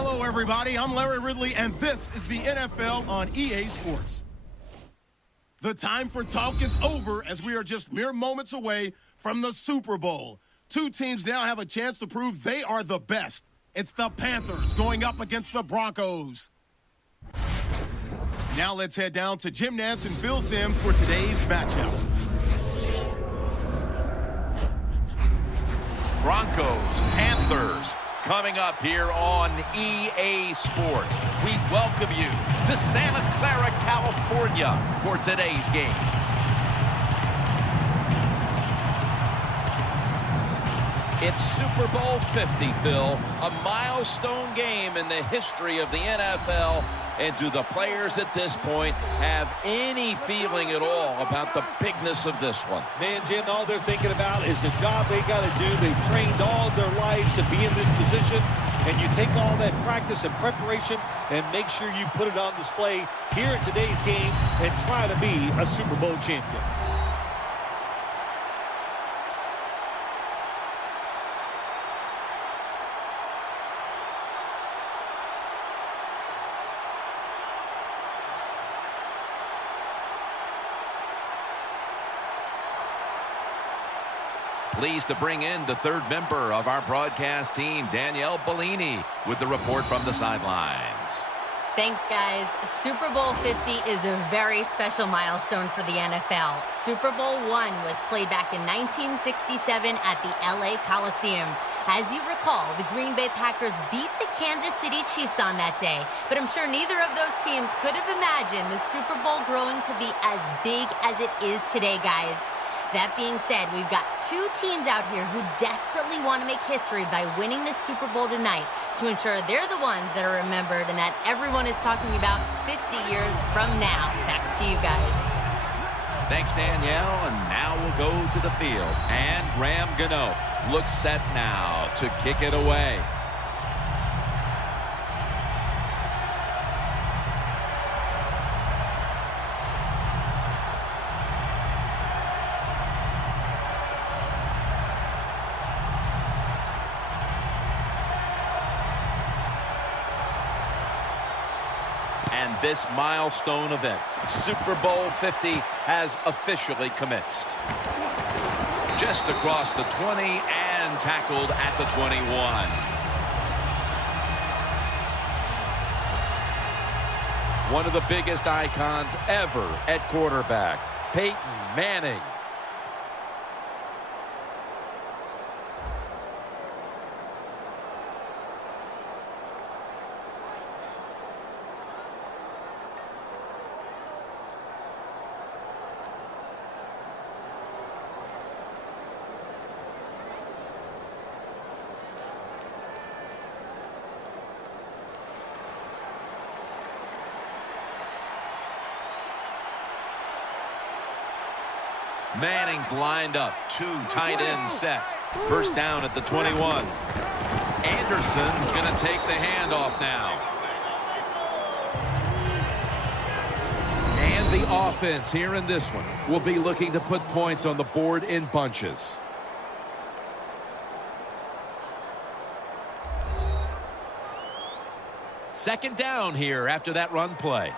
Hello, everybody. I'm Larry Ridley, and this is the NFL on EA Sports. The time for talk is over as we are just mere moments away from the Super Bowl. Two teams now have a chance to prove they are the best. It's the Panthers going up against the Broncos. Now let's head down to Jim Nantz and Phil Simms for today's matchup. Broncos, Panthers, coming up here on EA Sports. We welcome you to Santa Clara, California for today's game. It's Super Bowl 50, Phil, a milestone game in the history of the NFL. And do the players at this point have any feeling at all about the bigness of this one? Man, Jim, all they're thinking about is the job they got to do. They've trained all their lives to be in this position. And you take all that practice and preparation and make sure you put it on display here in today's game and try to be a Super Bowl champion. Pleased to bring in the third member of our broadcast team, Danielle Bellini, with the report from the sidelines. Thanks, guys. Super Bowl 50 is a very special milestone for the NFL. Super Bowl I was played back in 1967 at the LA Coliseum. As you recall, the Green Bay Packers beat the Kansas City Chiefs on that day, but I'm sure neither of those teams could have imagined the Super Bowl growing to be as big as it is today, guys. That being said, we've got two teams out here who desperately want to make history by winning the Super Bowl tonight to ensure they're the ones that are remembered and that everyone is talking about 50 years from now. Back to you guys. Thanks, Danielle, and now we'll go to the field. And Graham Gano looks set now to kick it away. And this milestone event, Super Bowl 50, has officially commenced. Just across the 20 and tackled at the 21. One of the biggest icons ever at quarterback, Peyton Manning. Manning's lined up, two tight ends set. First down at the 21. Anderson's going to take the handoff now. And the offense here in this one will be looking to put points on the board in bunches. Second down here after that run play.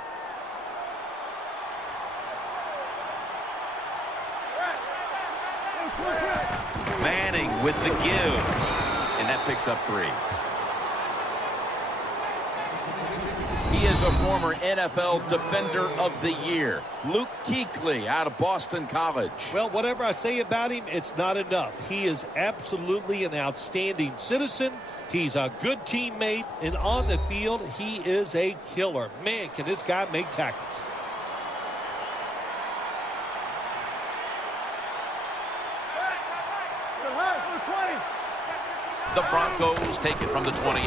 Manning with the give, and that picks up 3. He is a former NFL Defender of the Year, Luke Kuechly out of Boston College. Well, whatever I say about him, it's not enough. He is absolutely an outstanding citizen. He's a good teammate, and on the field, he is a killer. Man, can this guy make tackles. The Broncos take it from the 28.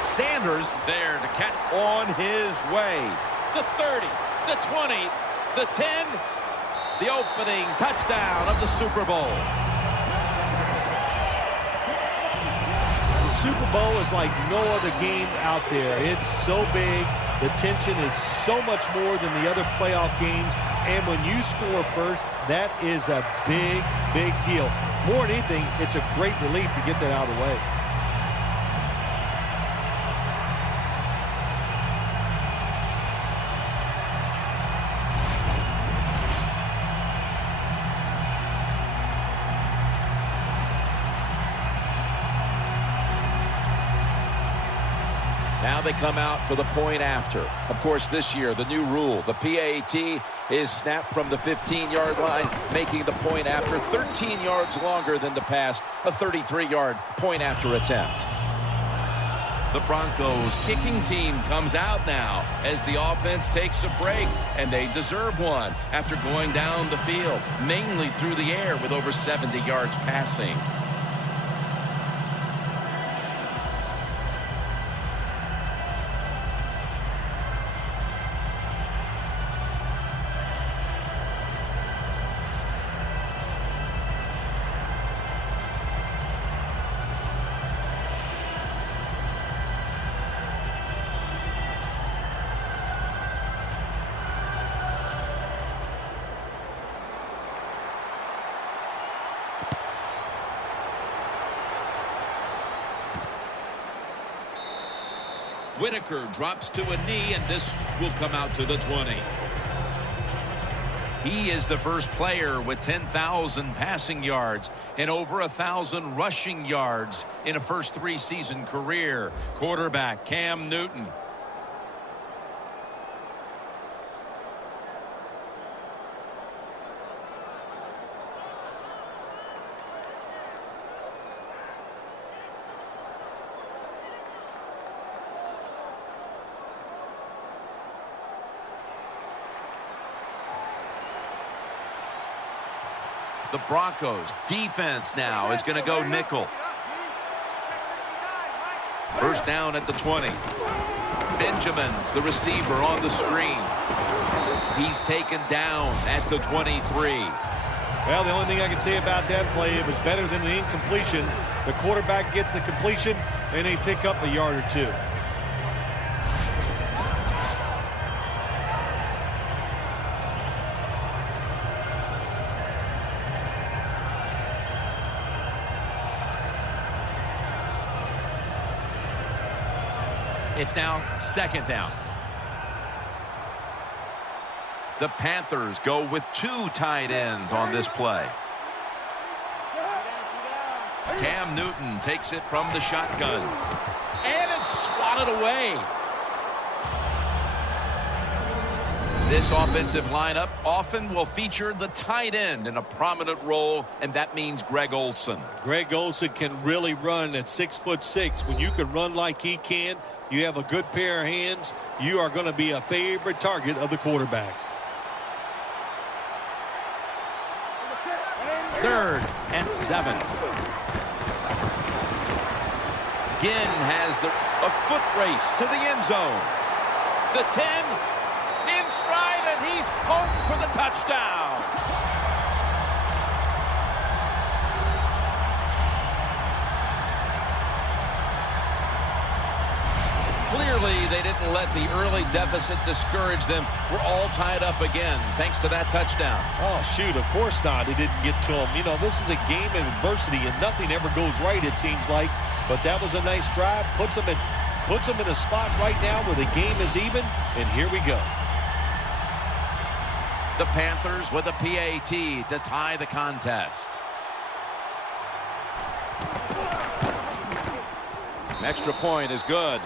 Sanders there to catch on his way. The 30, the 20, the 10, the opening touchdown of the Super Bowl. The Super Bowl is like no other game out there. It's so big. The tension is so much more than the other playoff games. And when you score first, that is a big, big deal. More than anything, it's a great relief to get that out of the way. Now they come out for the point after. Of course, this year, the new rule, the PAT, is snapped from the 15-yard line, making the point after 13 yards longer than the past, a 33-yard point after attempt. The Broncos kicking team comes out now as the offense takes a break, and they deserve one after going down the field, mainly through the air with over 70 yards passing. Whitaker drops to a knee, and this will come out to the 20. He is the first player with 10,000 passing yards and over 1,000 rushing yards in a first three-season career. Quarterback Cam Newton. The Broncos defense now is going to go nickel. First down at the 20. Benjamin's the receiver on the screen. He's taken down at the 23. Well, the only thing I can say about that play, it was better than the incompletion. The quarterback gets the completion, and they pick up a yard or two. It's now second down. The Panthers go with two tight ends on this play. Cam Newton takes it from the shotgun. And it's swatted away. This offensive lineup often will feature the tight end in a prominent role, and that means Greg Olsen. Greg Olsen can really run at 6'6". When you can run like he can, you have a good pair of hands, you are going to be a favorite target of the quarterback. Third and 7. Ginn has a foot race to the end zone. The 10 in stride, and he's home for the touchdown. Clearly, they didn't let the early deficit discourage them. We're all tied up again, thanks to that touchdown. Oh, shoot, of course not. It didn't get to him. You know, this is a game of adversity, and nothing ever goes right, it seems like. But that was a nice drive. Puts them in a spot right now where the game is even, and here we go. The Panthers with a PAT to tie the contest. An extra point is good.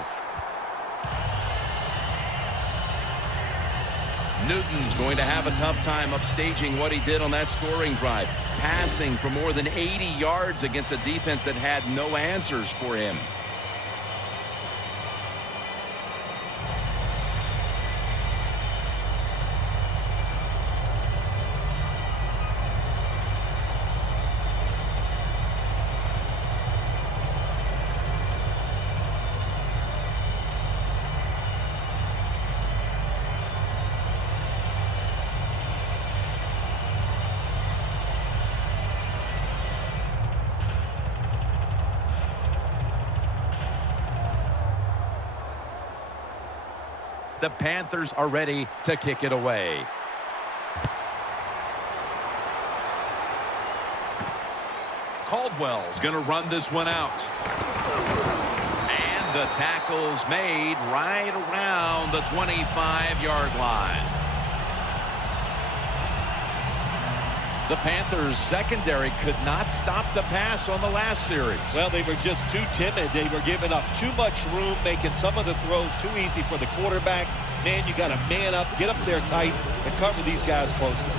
Newton's going to have a tough time upstaging what he did on that scoring drive, passing for more than 80 yards against a defense that had no answers for him. The Panthers are ready to kick it away. Caldwell's going to run this one out. And the tackle's made right around the 25-yard line. The Panthers secondary could not stop the pass on the last series. Well, they were just too timid. They were giving up too much room, making some of the throws too easy for the quarterback. Man, you got to man up, get up there tight, and cover these guys closely.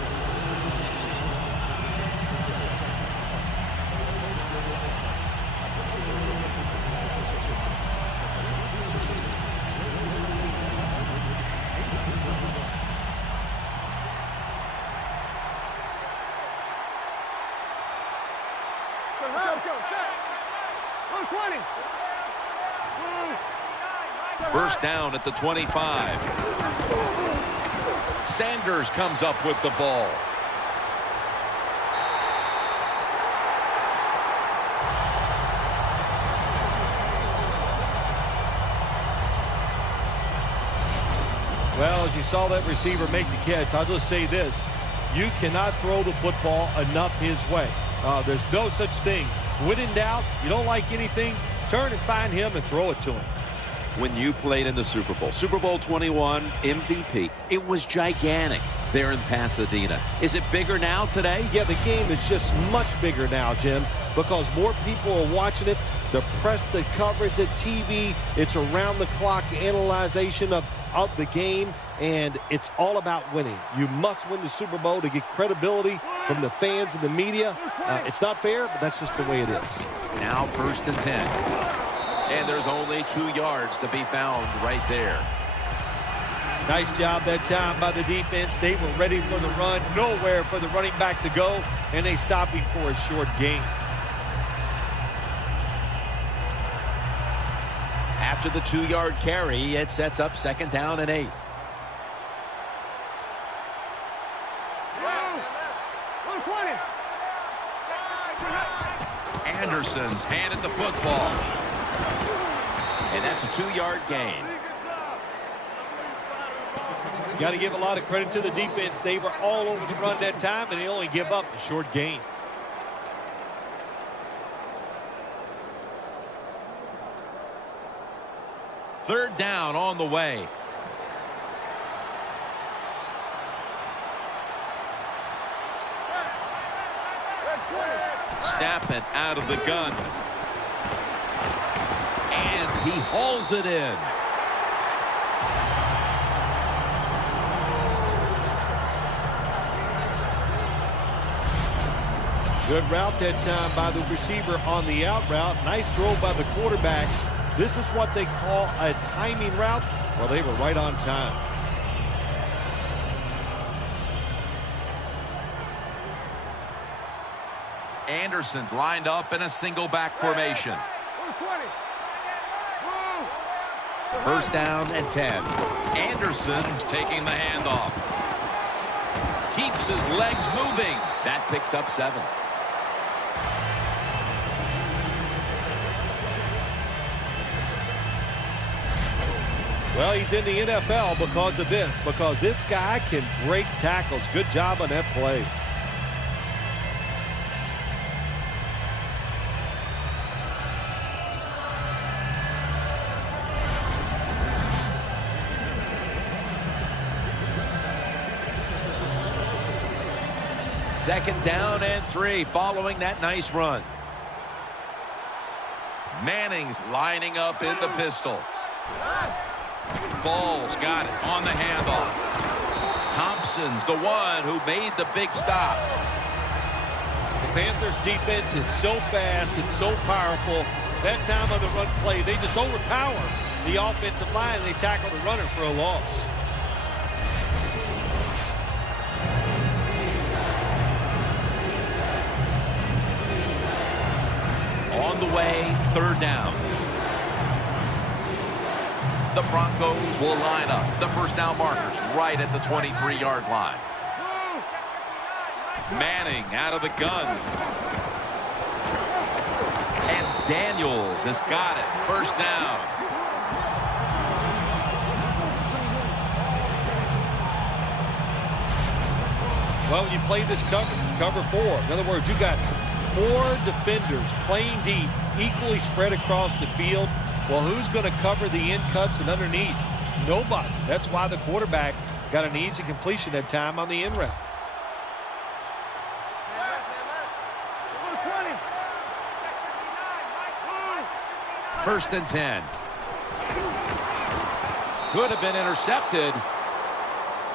First down at the 25. Sanders comes up with the ball. Well, as you saw that receiver make the catch, I'll just say this. You cannot throw the football enough his way. There's no such thing. When in doubt, you don't like anything, turn and find him and throw it to him. When you played in the Super Bowl 21 MVP, it was gigantic there in Pasadena. Is it bigger now today? Yeah, the game is just much bigger now, Jim, because more people are watching it. The press, the coverage, the TV, it's around-the-clock analyzation of the game, and it's all about winning. You must win the Super Bowl to get credibility from the fans and the media. It's not fair, but that's just the way it is. Now 1st and 10. And there's only 2 yards to be found right there. Nice job that time by the defense. They were ready for the run. Nowhere for the running back to go, and they stopped him for a short gain. After the 2-yard carry, it sets up 2nd down and 8. Anderson's handed the football. And that's a 2-yard gain. You got to give a lot of credit to the defense. They were all over the run that time, and they only give up a short gain. Third down on the way. Snap it out of the gun. And he hauls it in. Good route that time by the receiver on the out route. Nice throw by the quarterback. This is what they call a timing route. Well, they were right on time. Anderson's lined up in a single back formation. 1st down and 10. Anderson's taking the handoff. Keeps his legs moving. That picks up 7. Well, he's in the NFL because of this, because this guy can break tackles. Good job on that play. Second down and 3 following that nice run. Manning's lining up in the pistol. Ball's got it on the handoff. Thompson's the one who made the big stop. The Panthers defense is so fast and so powerful. That time on the run play, they just overpower the offensive line, and they tackle the runner for a loss. On the way, 3rd down. The Broncos will line up the 1st down markers right at the 23-yard line. Manning out of the gun. And Daniels has got it. 1st down. Well, when you play this cover 4. In other words, you got 4 defenders playing deep, equally spread across the field. Well, who's going to cover the in cuts and underneath? Nobody. That's why the quarterback got an easy completion that time on the in route. First and 10. Could have been intercepted.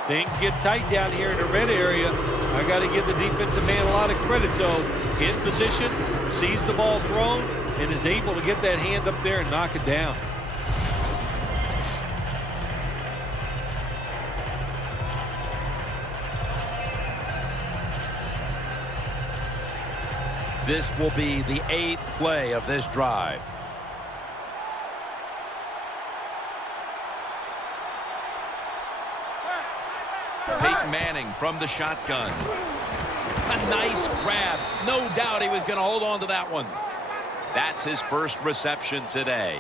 Things get tight down here in the red area. I got to give the defensive man a lot of credit, though. In position, sees the ball thrown, and is able to get that hand up there and knock it down. This will be the 8th play of this drive. Peyton Manning from the shotgun. A nice grab. No doubt he was going to hold on to that one. That's his first reception today.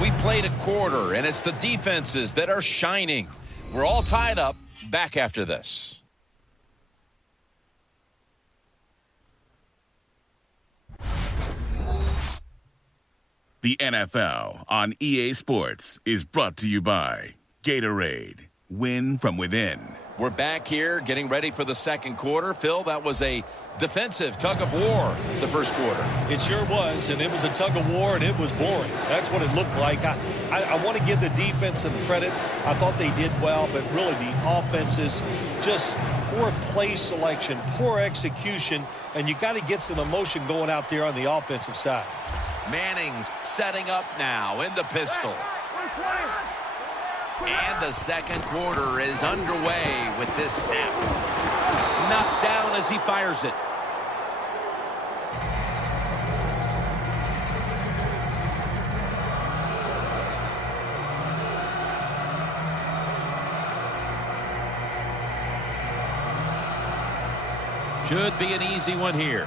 We played a quarter, and it's the defenses that are shining. We're all tied up. Back after this. The NFL on EA Sports is brought to you by Gatorade. Win from within. We're back here getting ready for the second quarter. Phil, that was a defensive tug of war the first quarter. It sure was, and it was a tug of war, and it was boring. That's what it looked like. I want to give the defense some credit. I thought they did well, but really the offenses, just poor play selection, poor execution, and you got to get some emotion going out there on the offensive side. Manning's setting up now in the pistol. And the second quarter is underway with this snap. Knocked down as he fires it. Should be an easy one here.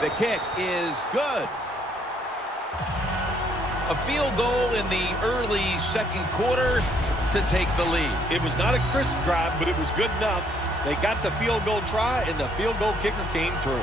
The kick is good. A field goal in the early second quarter to take the lead. It was not a crisp drive, but it was good enough. They got the field goal try, and the field goal kicker came through.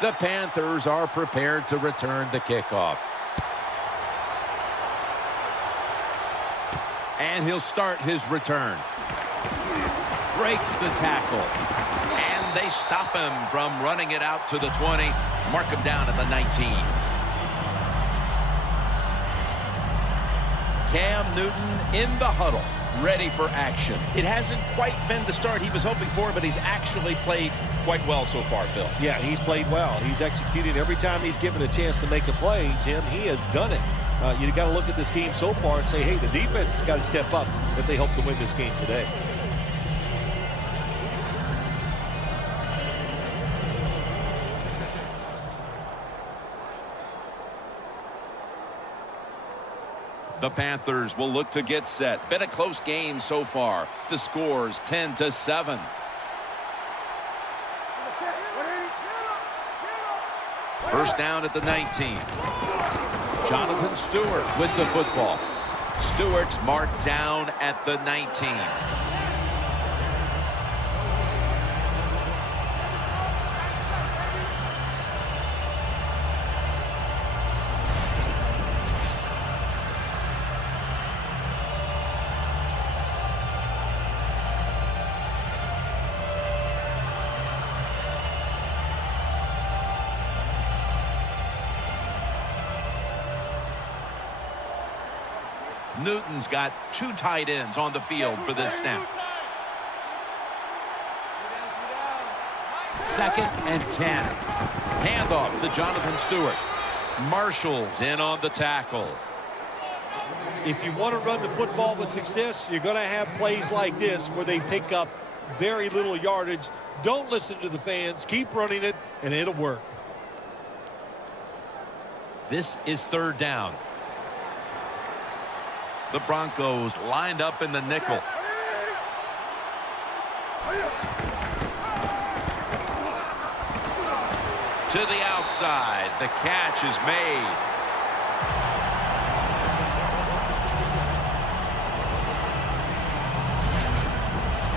The Panthers are prepared to return the kickoff. And he'll start his return. Breaks the tackle. And they stop him from running it out to the 20. Mark him down at the 19. Cam Newton in the huddle, ready for action. It hasn't quite been the start he was hoping for, but he's actually played quite well so far, Phil. Yeah, he's played well. He's executed every time he's given a chance to make a play. Jim, he has done it. You got to look at this game so far and say, hey, the defense has got to step up if they hope to win this game today. The Panthers will look to get set. Been a close game so far. The score's 10-7. First down at the 19. Jonathan Stewart with the football. Stewart's marked down at the 19. Newton's got two tight ends on the field for this snap. Second and 10. Handoff to Jonathan Stewart. Marshall's in on the tackle. If you want to run the football with success, you're going to have plays like this where they pick up very little yardage. Don't listen to the fans. Keep running it, and it'll work. This is third down. The Broncos lined up in the nickel. To the outside. The catch is made.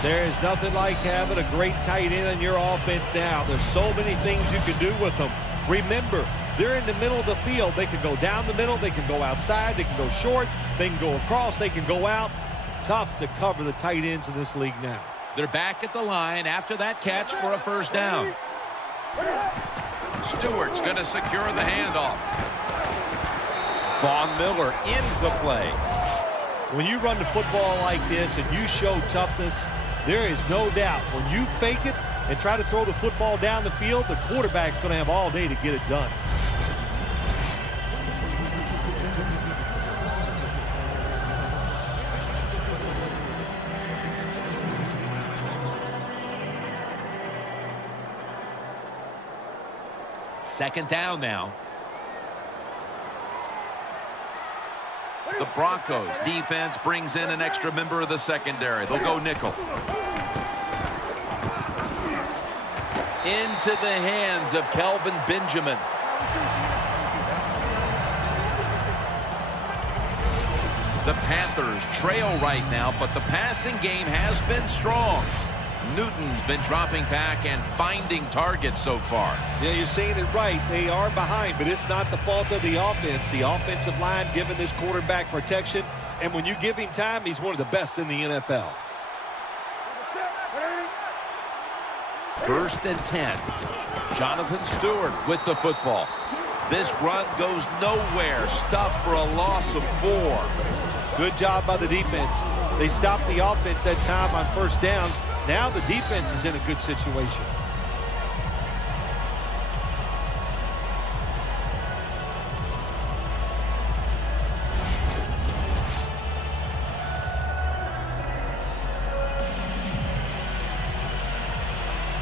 There is nothing like having a great tight end in your offense now. There's so many things you can do with them. Remember, they're in the middle of the field. They can go down the middle. They can go outside. They can go short. They can go across. They can go out. Tough to cover the tight ends in this league now. They're back at the line after that catch for a first down. Stewart's going to secure the handoff. Von Miller ends the play. When you run the football like this and you show toughness, there is no doubt when you fake it and try to throw the football down the field, the quarterback's going to have all day to get it done. Second down now. The Broncos defense brings in an extra member of the secondary. They'll go nickel. Into the hands of Kelvin Benjamin. The Panthers trail right now, but the passing game has been strong. Newton's been dropping back and finding targets so far. Yeah, you're saying it right. They are behind, but it's not the fault of the offense. The offensive line giving this quarterback protection, and when you give him time, he's one of the best in the NFL. First and 10. Jonathan Stewart with the football. This run goes nowhere. Stuffed for a loss of 4. Good job by the defense. They stopped the offense that time on first down. Now the defense is in a good situation.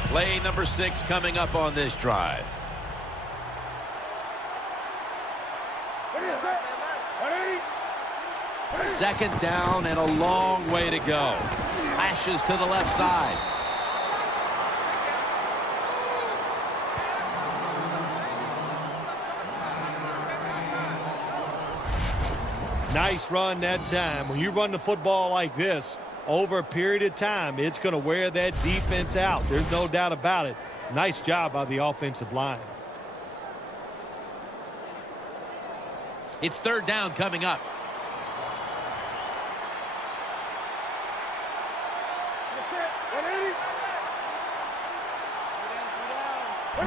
Play number 6 coming up on this drive. Second down and a long way to go. Slashes to the left side. Nice run that time. When you run the football like this, over a period of time, it's going to wear that defense out. There's no doubt about it. Nice job by the offensive line. It's third down coming up.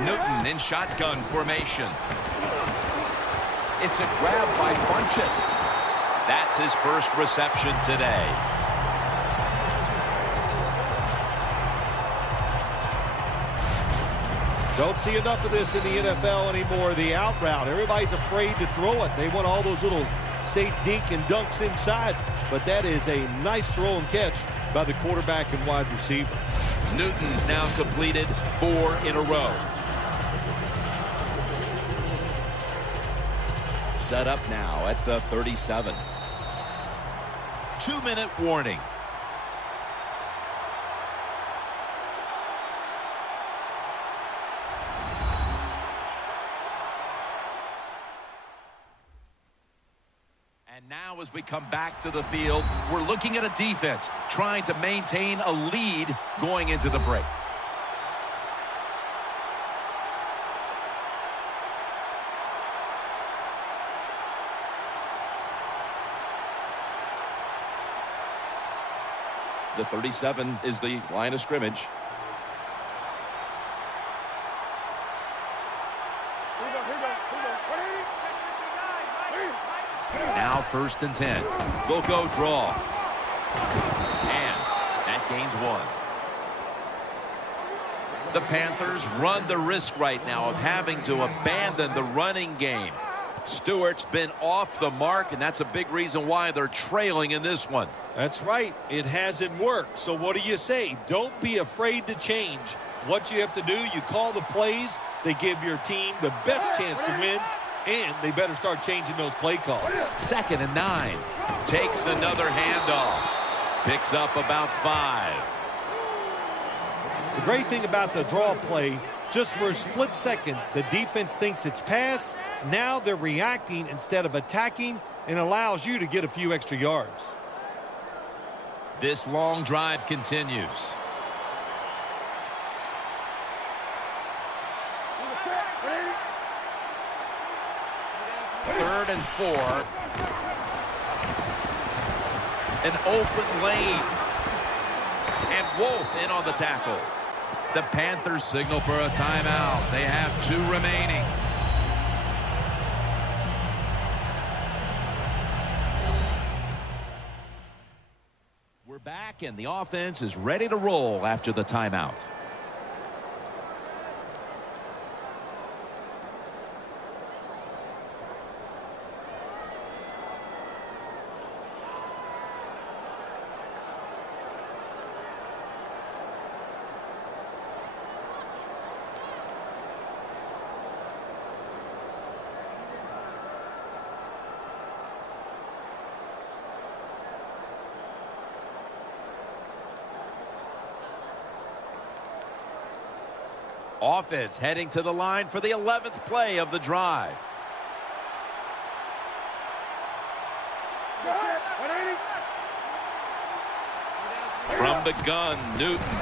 Newton in shotgun formation. It's a grab by Funchess. That's his first reception today. Don't see enough of this in the NFL anymore. The out route. Everybody's afraid to throw it. They want all those little safe dink and dunks inside. But that is a nice throw and catch by the quarterback and wide receiver. Newton's now completed 4 in a row. Set up now at the 37. 2-minute warning. And now as we come back to the field, we're looking at a defense trying to maintain a lead going into the break. The 37 is the line of scrimmage. Now first and 10. They'll go draw. And that gains 1. The Panthers run the risk right now of having to abandon the running game. Stewart's been off the mark, and that's a big reason why they're trailing in this one. That's right. It hasn't worked. So what do you say? Don't be afraid to change. What you have to do, you call the plays. They give your team the best chance to win. and they better start changing those play calls. 2nd and 9. Takes another handoff. Picks up about 5. The great thing about the draw play, just for a split second, the defense thinks it's pass. Now they're reacting instead of attacking, and allows you to get a few extra yards. This long drive continues. Third and 4. An open lane. And Wolf in on the tackle. The Panthers signal for a timeout. They have 2 remaining. We're back, and the offense is ready to roll after the timeout. Offense heading to the line for the 11th play of the drive. From the gun, Newton.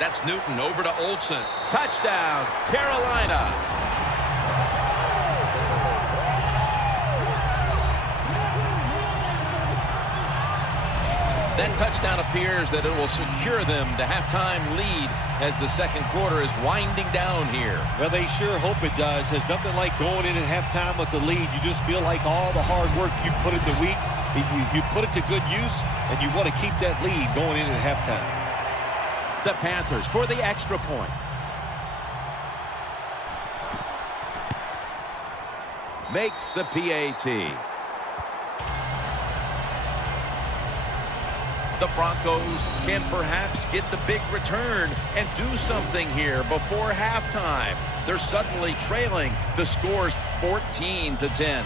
That's Newton over to Olsen. Touchdown, Carolina. That touchdown appears that it will secure them the halftime lead as the second quarter is winding down here. Well, they sure hope it does. There's nothing like going in at halftime with the lead. You just feel like all the hard work you put in the week, you put it to good use, and you want to keep that lead going in at halftime. The Panthers for the extra point. Makes the PAT. The Broncos can perhaps get the big return and do something here before halftime. They're suddenly trailing. The score's 14-10.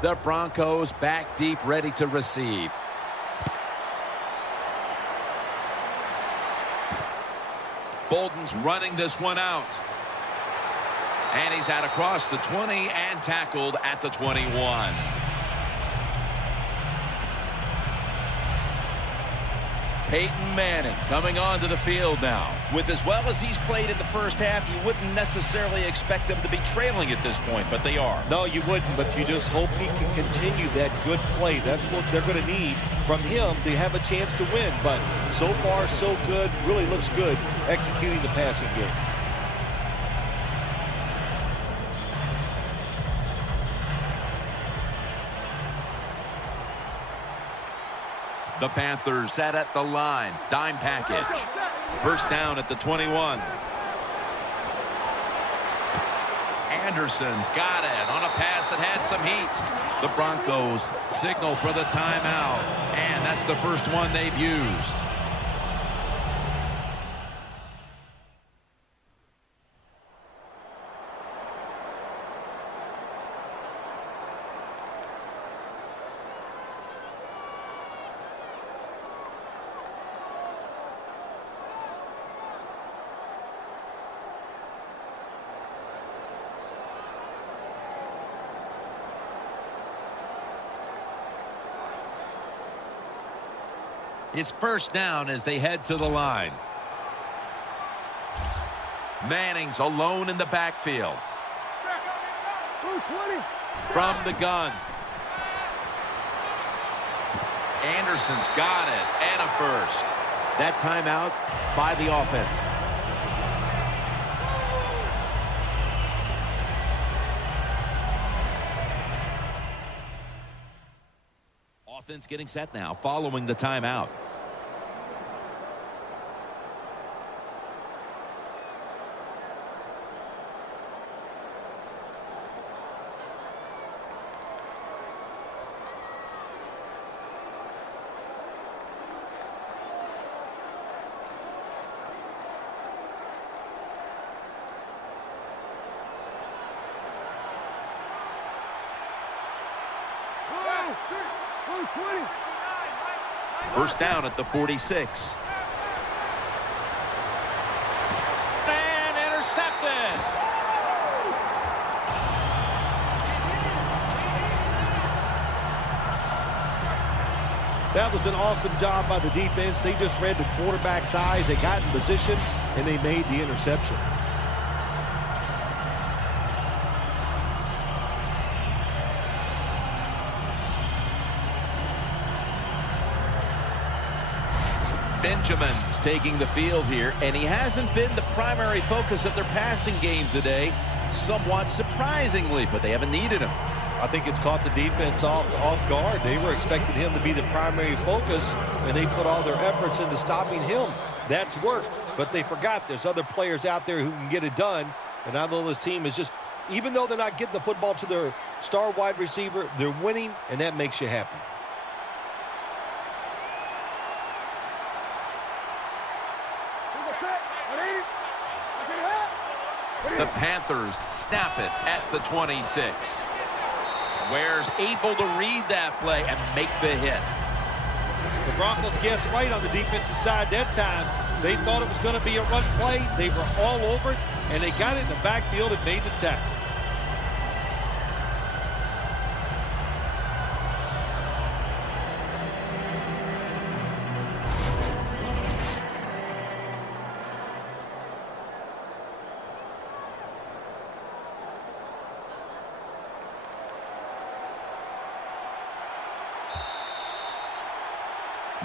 The Broncos back deep, ready to receive. Bolden's running this one out. And he's out across the 20 and tackled at the 21. Peyton Manning coming onto the field now. With as well as he's played in the first half, you wouldn't necessarily expect them to be trailing at this point, but they are. No, you wouldn't, but you just hope he can continue that good play. That's what they're going to need from him to have a chance to win. But so far, so good. Really looks good executing the passing game. The Panthers set at the line. Dime package. First down at the 21. Anderson's got it on a pass that had some heat. The Broncos signal for the timeout. And that's the first one they've used. It's first down as they head to the line. Manning's alone in the backfield. From the gun. Anderson's got it, and a first. That timeout by the offense. Offense getting set now following the timeout. First down at the 46. And intercepted. That was an awesome job by the defense. They just read the quarterback's eyes. They got in position, and they made the interception. Benjamin's taking the field here, and he hasn't been the primary focus of their passing game today, somewhat surprisingly, but they haven't needed him. I think it's caught the defense off guard. They were expecting him to be the primary focus, and they put all their efforts into stopping him. That's worked, but they forgot there's other players out there who can get it done, and I know this team is just, even though they're not getting the football to their star wide receiver, they're winning, and that makes you happy. The Panthers snap it at the 26. Ware's able to read that play and make the hit. The Broncos guessed right on the defensive side that time. They thought it was going to be a run play. They were all over it, and they got it in the backfield and made the tackle.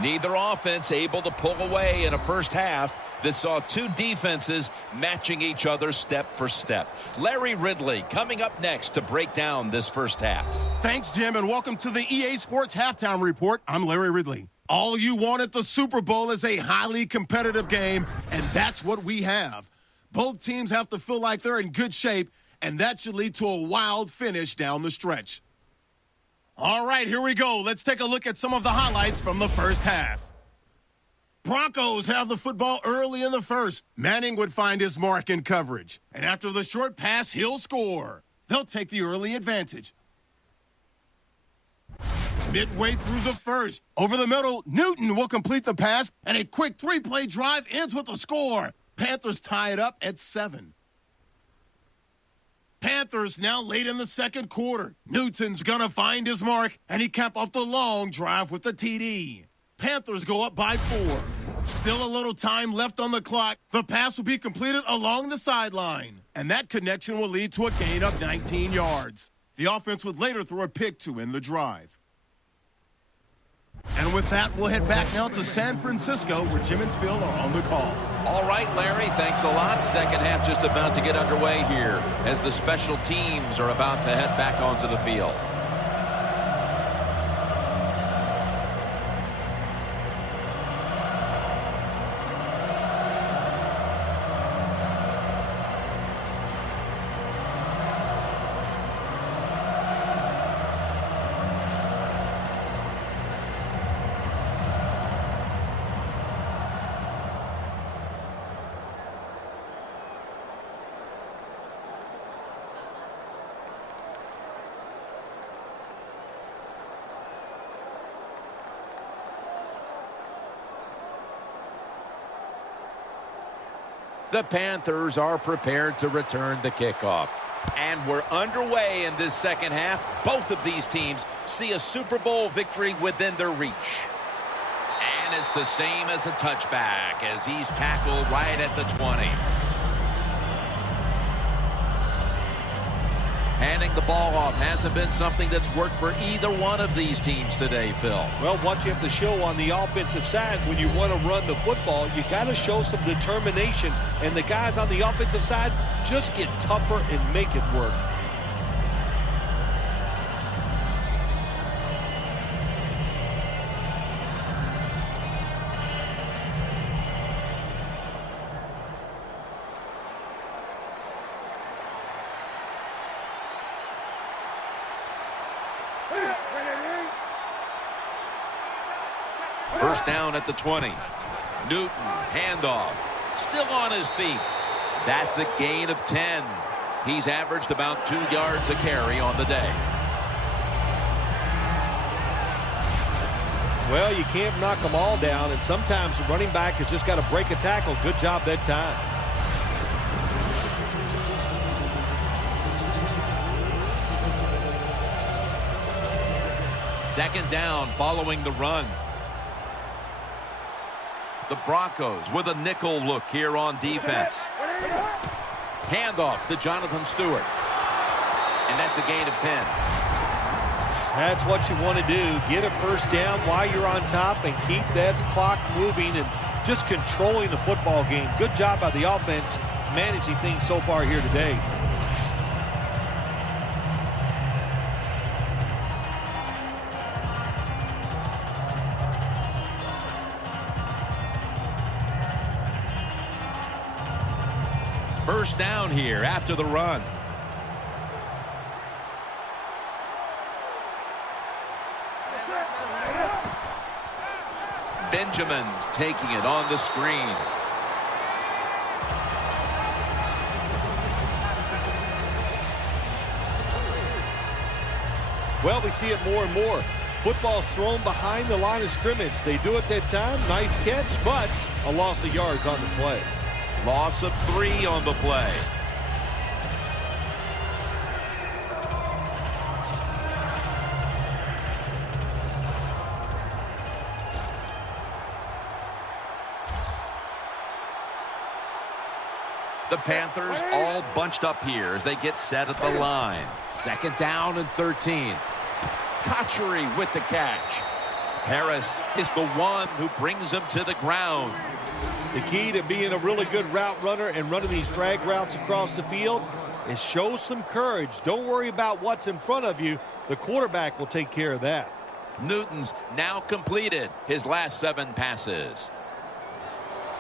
Neither offense able to pull away in a first half that saw two defenses matching each other step for step. Larry Ridley coming up next to break down this first half. Thanks, Jim, and welcome to the EA Sports Halftime Report. I'm Larry Ridley. All you want at the Super Bowl is a highly competitive game, and that's what we have. Both teams have to feel like they're in good shape, and that should lead to a wild finish down the stretch. All right, here we go. Let's take a look at some of the highlights from the first half. Broncos have the football early in the first. Manning would find his mark in coverage. And after the short pass, he'll score. They'll take the early advantage. Midway through the first, over the middle, Newton will complete the pass, and a quick three-play drive ends with a score. Panthers tie it up at 7. Panthers now late in the second quarter. Newton's gonna find his mark, and he capped off the long drive with the TD. Panthers go up by 4. Still a little time left on the clock. The pass will be completed along the sideline, and that connection will lead to a gain of 19 yards. The offense would later throw a pick to end the drive. And with that, we'll head back now to San Francisco, where Jim and Phil are on the call. All right, Larry, thanks a lot. Second half just about to get underway here as the special teams are about to head back onto the field. The Panthers are prepared to return the kickoff. And we're underway in this second half. Both of these teams see a Super Bowl victory within their reach. And it's the same as a touchback as he's tackled right at the 20. Handing the ball off hasn't been something that's worked for either one of these teams today, Phil. Well, what you have to show on the offensive side when you want to run the football, you got to show some determination. And the guys on the offensive side just get tougher and make it work. First down at the 20. Newton, handoff. Still on his feet. That's a gain of 10. He's averaged about 2 yards a carry on the day. Well, you can't knock them all down, and sometimes the running back has just got to break a tackle. Good job that time. Second down following the run. The Broncos with a nickel look here on defense. Handoff to Jonathan Stewart. And that's a gain of 10. That's what you want to do. Get a first down while you're on top and keep that clock moving and just controlling the football game. Good job by the offense managing things so far here today. First down here after the run. Benjamin's taking it on the screen. Well, we see it more and more. Football's thrown behind the line of scrimmage. They do it that time. Nice catch, but a loss of yards on the play. Loss of 3 on the play. The Panthers all bunched up here as they get set at the line. Second down and 13. Kotchery with the catch. Harris is the one who brings him to the ground. The key to being a really good route runner and running these drag routes across the field is show some courage. Don't worry about what's in front of you. The quarterback will take care of that. Newton's now completed his last 7 passes.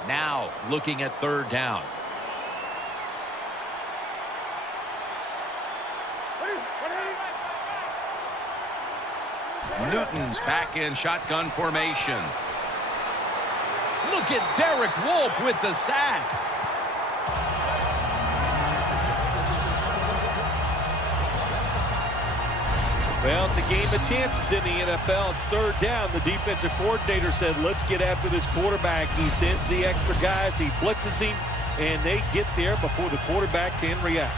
Now looking at third down. Newton's back in shotgun formation. Look at Derek Wolfe with the sack. Well, it's a game of chances in the NFL. It's third down. The defensive coordinator said, let's get after this quarterback. He sends the extra guys. He blitzes him, and they get there before the quarterback can react.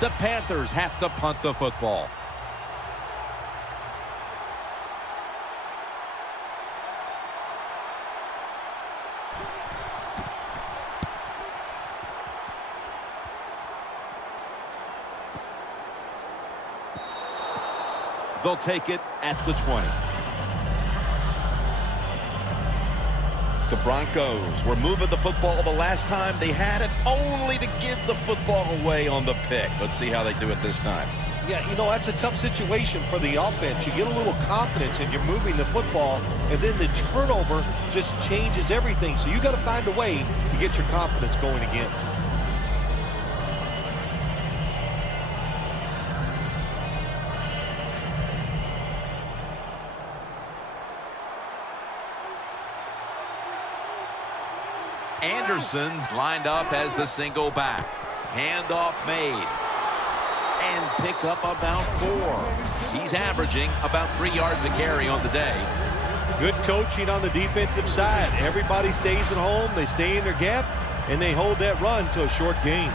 The Panthers have to punt the football. They'll take it at the 20. The Broncos were moving the football, but last time they had it only to give the football away on the pick. Let's see how they do it this time. Yeah, you know, that's a tough situation for the offense. You get a little confidence and you're moving the football, and then the turnover just changes everything. So you got to find a way to get your confidence going again. Anderson's lined up as the single back. Handoff made. And pick up about 4. He's averaging about 3 yards a carry on the day. Good coaching on the defensive side. Everybody stays at home. They stay in their gap, and they hold that run to a short gain.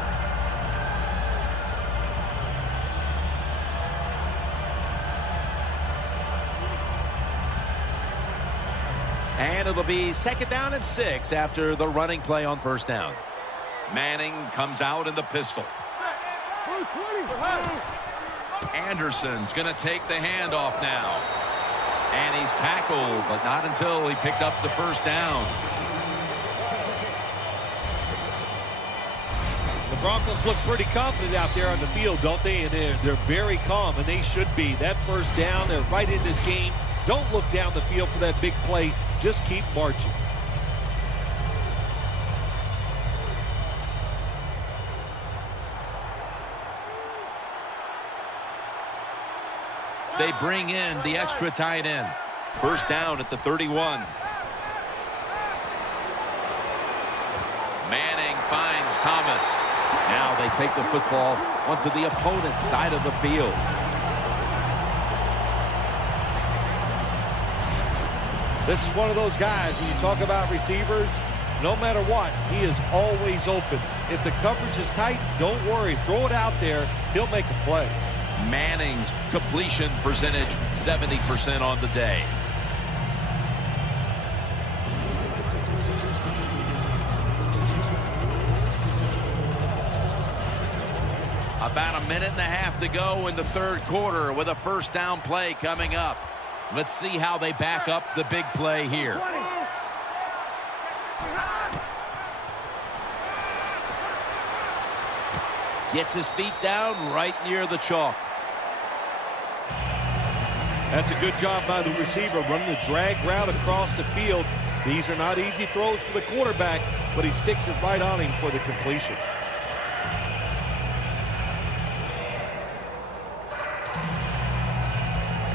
And it'll be second down and 6 after the running play on first down. Manning comes out in the pistol. Anderson's going to take the handoff now. And he's tackled, but not until he picked up the first down. The Broncos look pretty confident out there on the field, don't they? And they're very calm, and they should be. That first down, they're right in this game. Don't look down the field for that big play. Just keep marching. They bring in the extra tight end. First down at the 31. Manning finds Thomas. Now they take the football onto the opponent's side of the field. This is one of those guys, when you talk about receivers, no matter what, he is always open. If the coverage is tight, don't worry. Throw it out there. He'll make a play. Manning's completion percentage, 70% on the day. About a minute and a half to go in the third quarter with a first down play coming up. Let's see how they back up the big play here. Gets his feet down right near the chalk. That's a good job by the receiver, running the drag route across the field. These are not easy throws for the quarterback, but he sticks it right on him for the completion.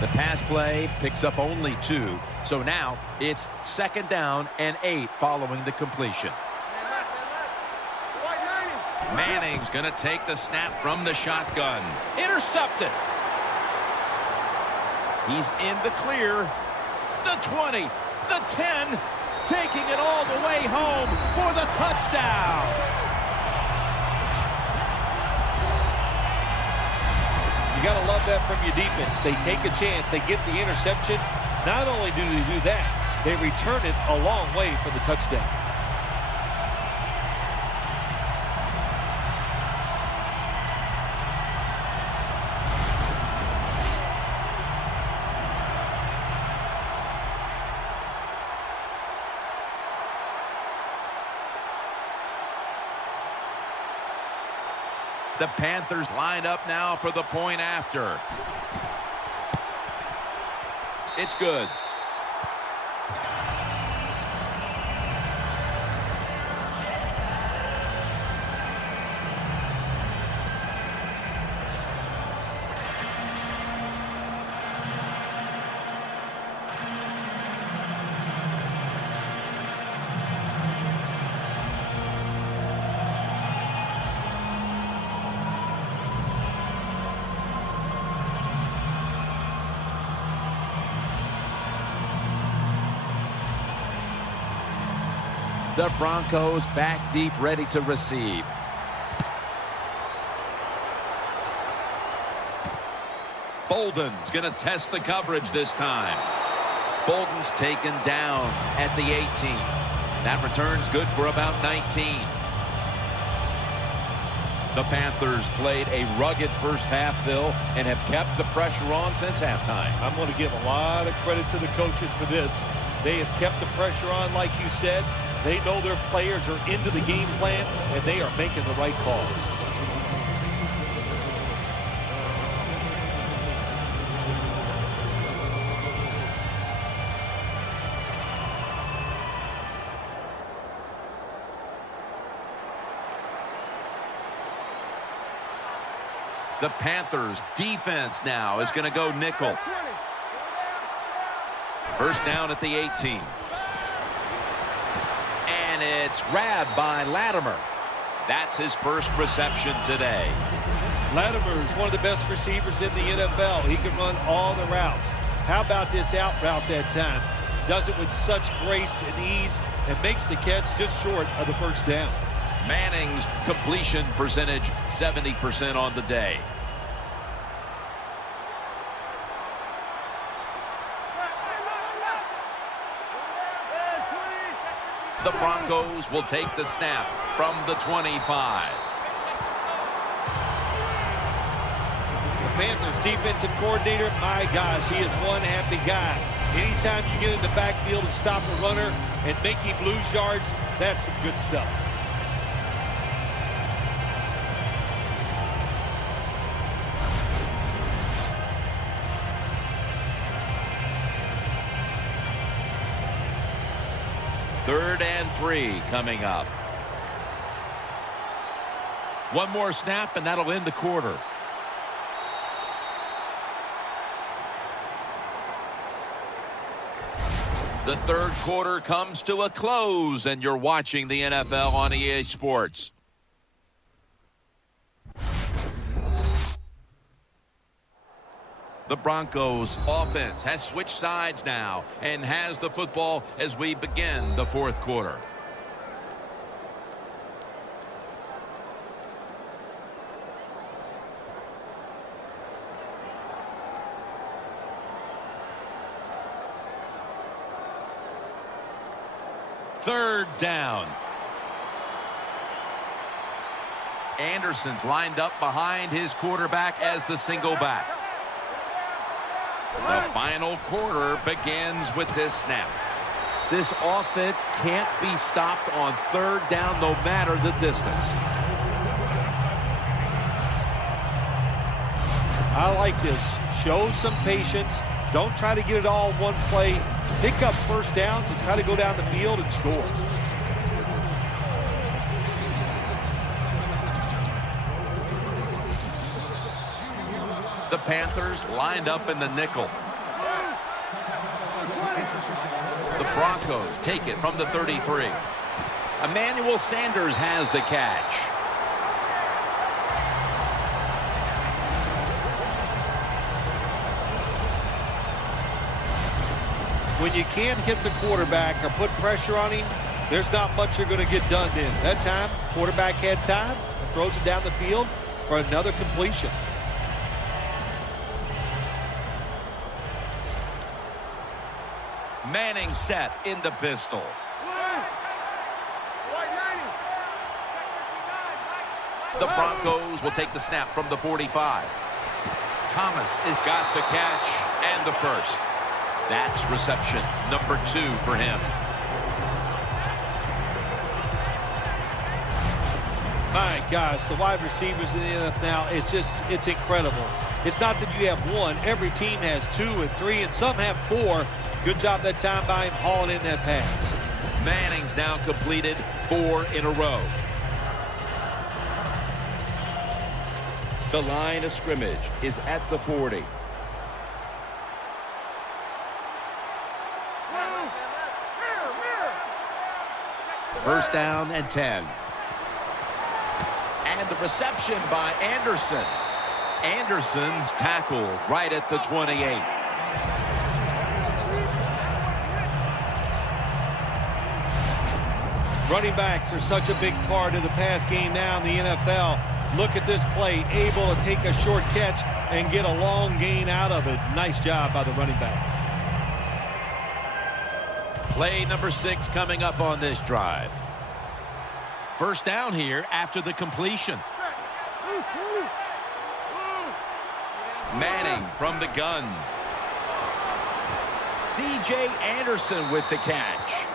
The pass play picks up only 2, so now it's second down and 8 following the completion. Manning's going to take the snap from the shotgun. Intercepted. He's in the clear. The 20, the 10, taking it all the way home for the touchdown. You got to love that from your defense. They take a chance. They get the interception. Not only do they do that, they return it a long way for the touchdown. The Panthers line up now for the point after. It's good. The Broncos back deep, ready to receive. Bolden's going to test the coverage this time. Bolden's taken down at the 18. That return's good for about 19. The Panthers played a rugged first half, Phil, and have kept the pressure on since halftime. I'm going to give a lot of credit to the coaches for this. They have kept the pressure on, like you said. They know their players are into the game plan, and they are making the right calls. The Panthers defense now is going to go nickel. First down at the 18. And it's grabbed by Latimer. That's his first reception today. Latimer is one of the best receivers in the NFL. He can run all the routes. How about this out route that time? Does it with such grace and ease and makes the catch just short of the first down. Manning's completion percentage, 70% on the day. The Broncos Broncos will take the snap from the 25. The Panthers defensive coordinator, my gosh, he is one happy guy. Anytime you get in the backfield and stop a runner and make him lose yards, that's some good stuff. Third and 3 coming up. One more snap, and that'll end the quarter. The third quarter comes to a close, and you're watching the NFL on EA Sports. The Broncos offense has switched sides now and has the football as we begin the fourth quarter. Third down. Anderson's lined up behind his quarterback as the single back. The final quarter begins with this snap. This offense can't be stopped on third down no matter the distance. I like this. Show some patience. Don't try to get it all in one play. Pick up first downs and try to go down the field and score. The Panthers lined up in the nickel. The Broncos take it from the 33. Emmanuel Sanders has the catch. When you can't hit the quarterback or put pressure on him, there's not much you're going to get done then. That time, quarterback had time and throws it down the field for another completion. Manning set in the pistol. The Broncos will take the snap from the 45. Thomas has got the catch and the first. That's reception number 2 for him. My gosh, the wide receivers in the NFL now, it's incredible. It's not that you have one. Every team has 2 and 3, and some have 4. Good job that time by him hauling in that pass. Manning's now completed 4 in a row. The line of scrimmage is at the 40. First down and 10. And the reception by Anderson. Anderson's tackled right at the 28. Running backs are such a big part of the pass game now in the NFL. Look at this play, able to take a short catch and get a long gain out of it. Nice job by the running back. Play number 6 coming up on this drive. First down here after the completion. Manning from the gun. C.J. Anderson with the catch.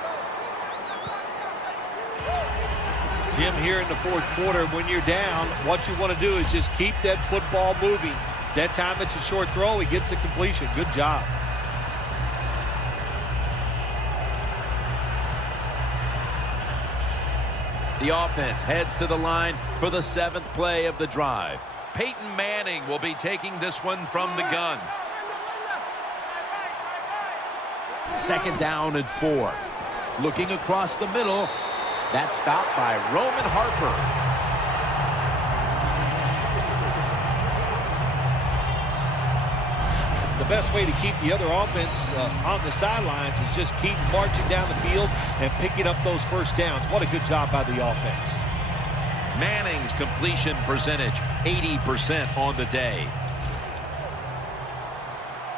Jim, here in the fourth quarter, when you're down, what you want to do is just keep that football moving. That time it's a short throw. He gets the completion. Good job. The offense heads to the line for the 7th play of the drive. Peyton Manning will be taking this one from the gun. Second down and 4. Looking across the middle. That's stopped by Roman Harper. The best way to keep the other offense on the sidelines is just keep marching down the field and picking up those first downs. What a good job by the offense. Manning's completion percentage, 80% on the day.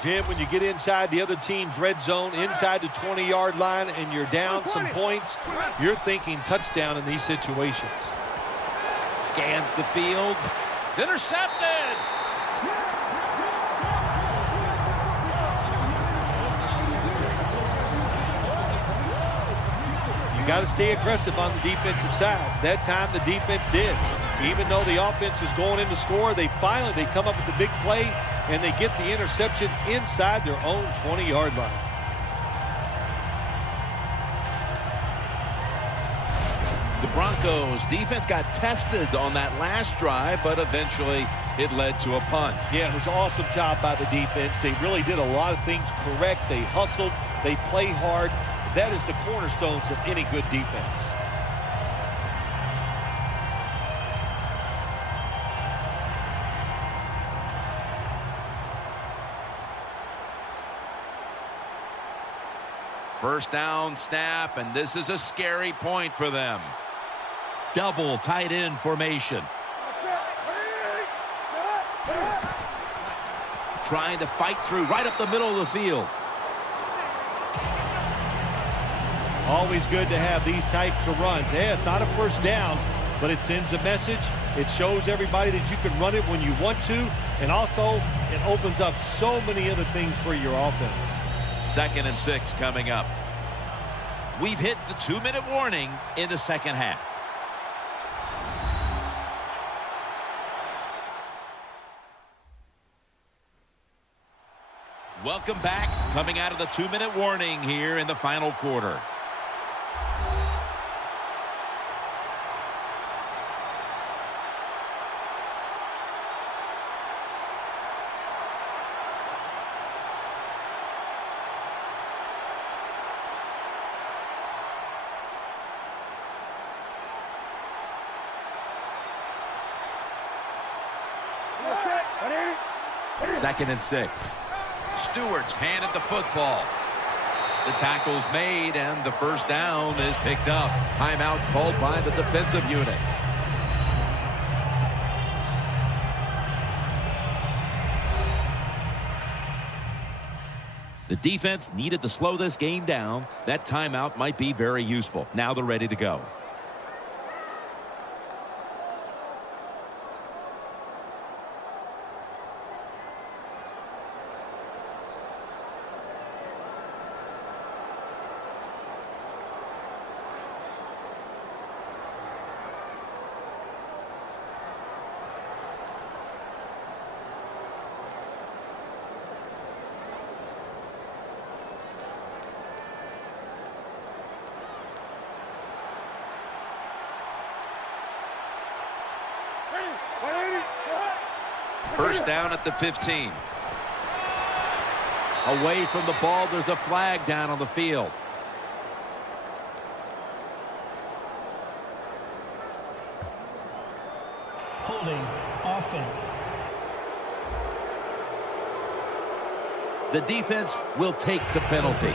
Jim, when you get inside the other team's red zone, inside the 20-yard line, and you're down some points, you're thinking touchdown in these situations. Scans the field. It's intercepted. You got to stay aggressive on the defensive side. That time the defense did. Even though the offense was going in to score, they come up with the big play, and they get the interception inside their own 20-yard line. The Broncos defense got tested on that last drive, but eventually it led to a punt. Yeah, it was an awesome job by the defense. They really did a lot of things correct. They hustled. They played hard. That is the cornerstones of any good defense. First down snap, and this is a scary point for them. Double tight end formation. Trying to fight through right up the middle of the field. Always good to have these types of runs. Yeah, it's not a first down, but it sends a message. It shows everybody that you can run it when you want to, and also it opens up so many other things for your offense. 2nd and 6 coming up. We've hit the 2-minute warning in the second half. Welcome back. Coming out of the 2-minute warning here in the final quarter. Second and 6. Stewart's handed the football. The tackle's made, and the first down is picked up. Timeout called by the defensive unit. The defense needed to slow this game down. That timeout might be very useful. Now they're ready to go. First down at the 15. Away from the ball, there's a flag down on the field. Holding offense. The defense will take the penalty.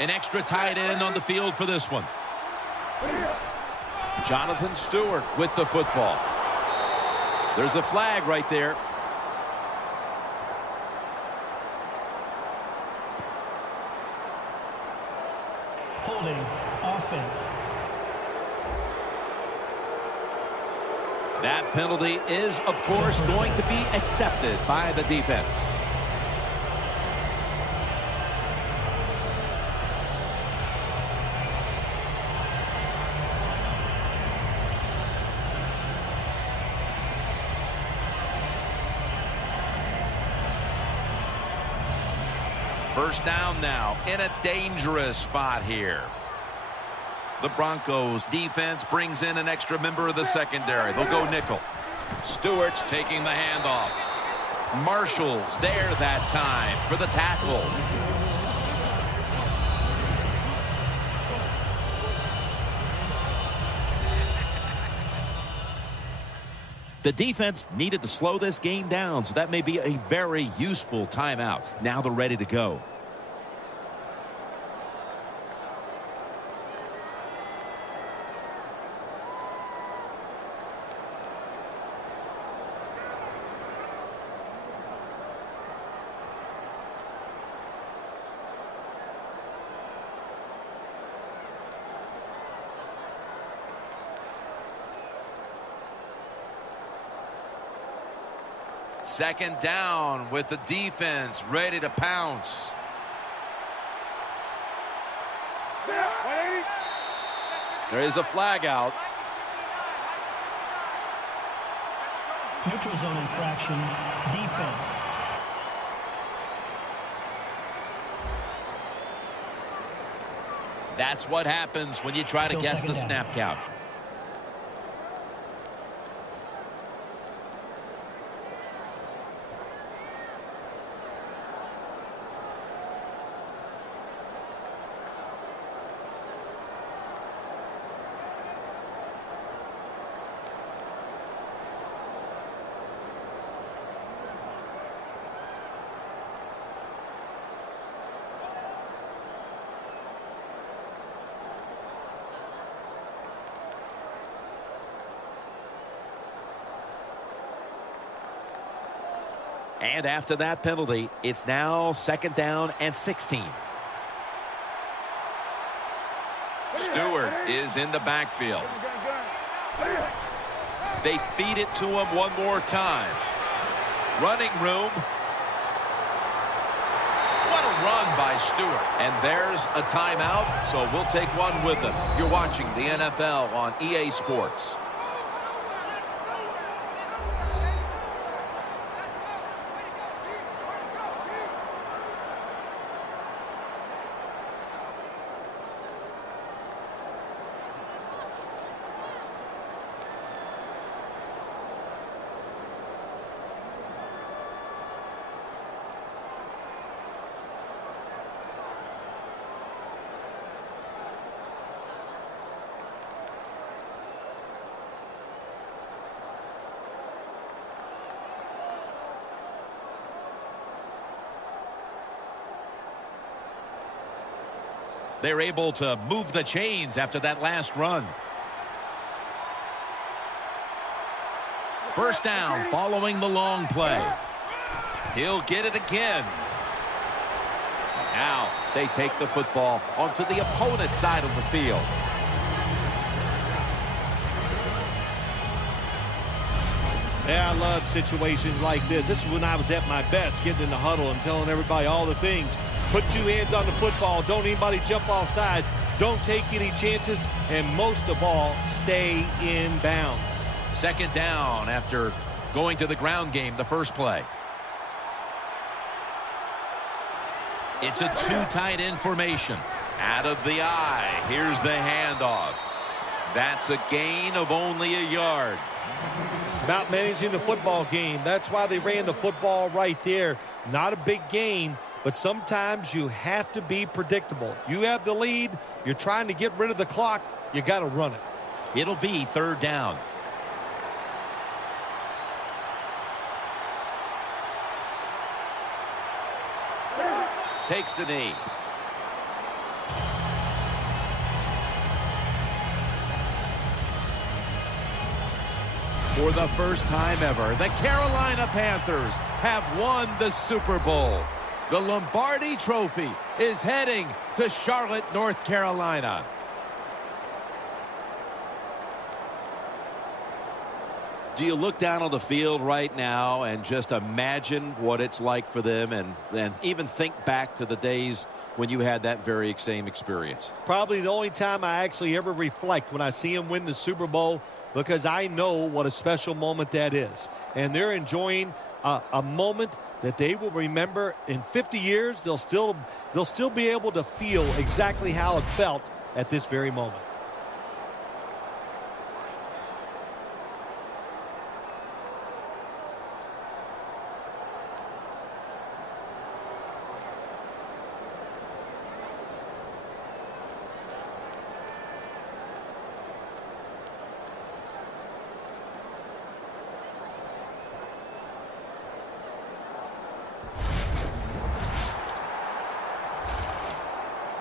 An extra tight end on the field for this one. Jonathan Stewart with the football. There's a flag right there. Holding offense. That penalty is, of course, going to be accepted by the defense. First down now in a dangerous spot here. The Broncos defense brings in an extra member of the secondary. They'll go nickel. Stewart's taking the handoff. Marshall's there that time for the tackle. The defense needed to slow this game down, so that may be a very useful timeout. Now they're ready to go. Second down with the defense ready to pounce. There is a flag out. Neutral zone infraction. Defense. That's what happens when you try Still to guess the second snap count. And after that penalty, it's now second down and 16. Stewart is in the backfield. They feed it to him one more time. Running room. What a run by Stewart. And there's a timeout, so we'll take one with them. You're watching the NFL on EA Sports. They're able to move the chains after that last run. First down following the long play. He'll get it again. Now they take the football onto the opponent's side of the field. Yeah, I love situations like this. This is when I was at my best, getting in the huddle and telling everybody all the things. Put two hands on the football. Don't anybody jump off sides. Don't take any chances. And most of all, stay in bounds. Second down after going to the ground game the first play. It's a two tight end formation. Out of the eye. Here's the handoff. That's a gain of only a yard. It's about managing the football game. That's why they ran the football right there. Not a big gain, but sometimes you have to be predictable. You have the lead. You're trying to get rid of the clock. You got to run it. It'll be third down. Takes the knee. For the first time ever, the Carolina Panthers have won the Super Bowl. The Lombardi Trophy is heading to Charlotte, North Carolina. Do you look down on the field right now and just imagine what it's like for them and even think back to the days when you had that very same experience? Probably the only time I actually ever reflect when I see them win the Super Bowl, because I know what a special moment that is. And they're enjoying a moment that they will remember in 50 years. They'll still be able to feel exactly how it felt at this very moment.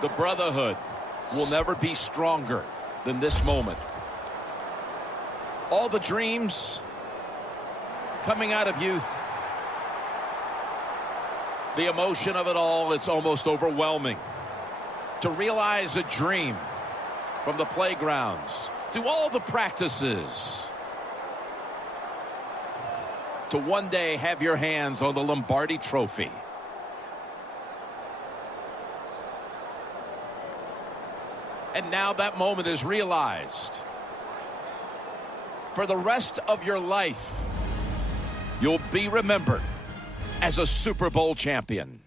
The brotherhood will never be stronger than this moment. All the dreams coming out of youth. The emotion of it all, it's almost overwhelming. To realize a dream from the playgrounds, through all the practices, to one day have your hands on the Lombardi Trophy. And now that moment is realized. For the rest of your life, you'll be remembered as a Super Bowl champion.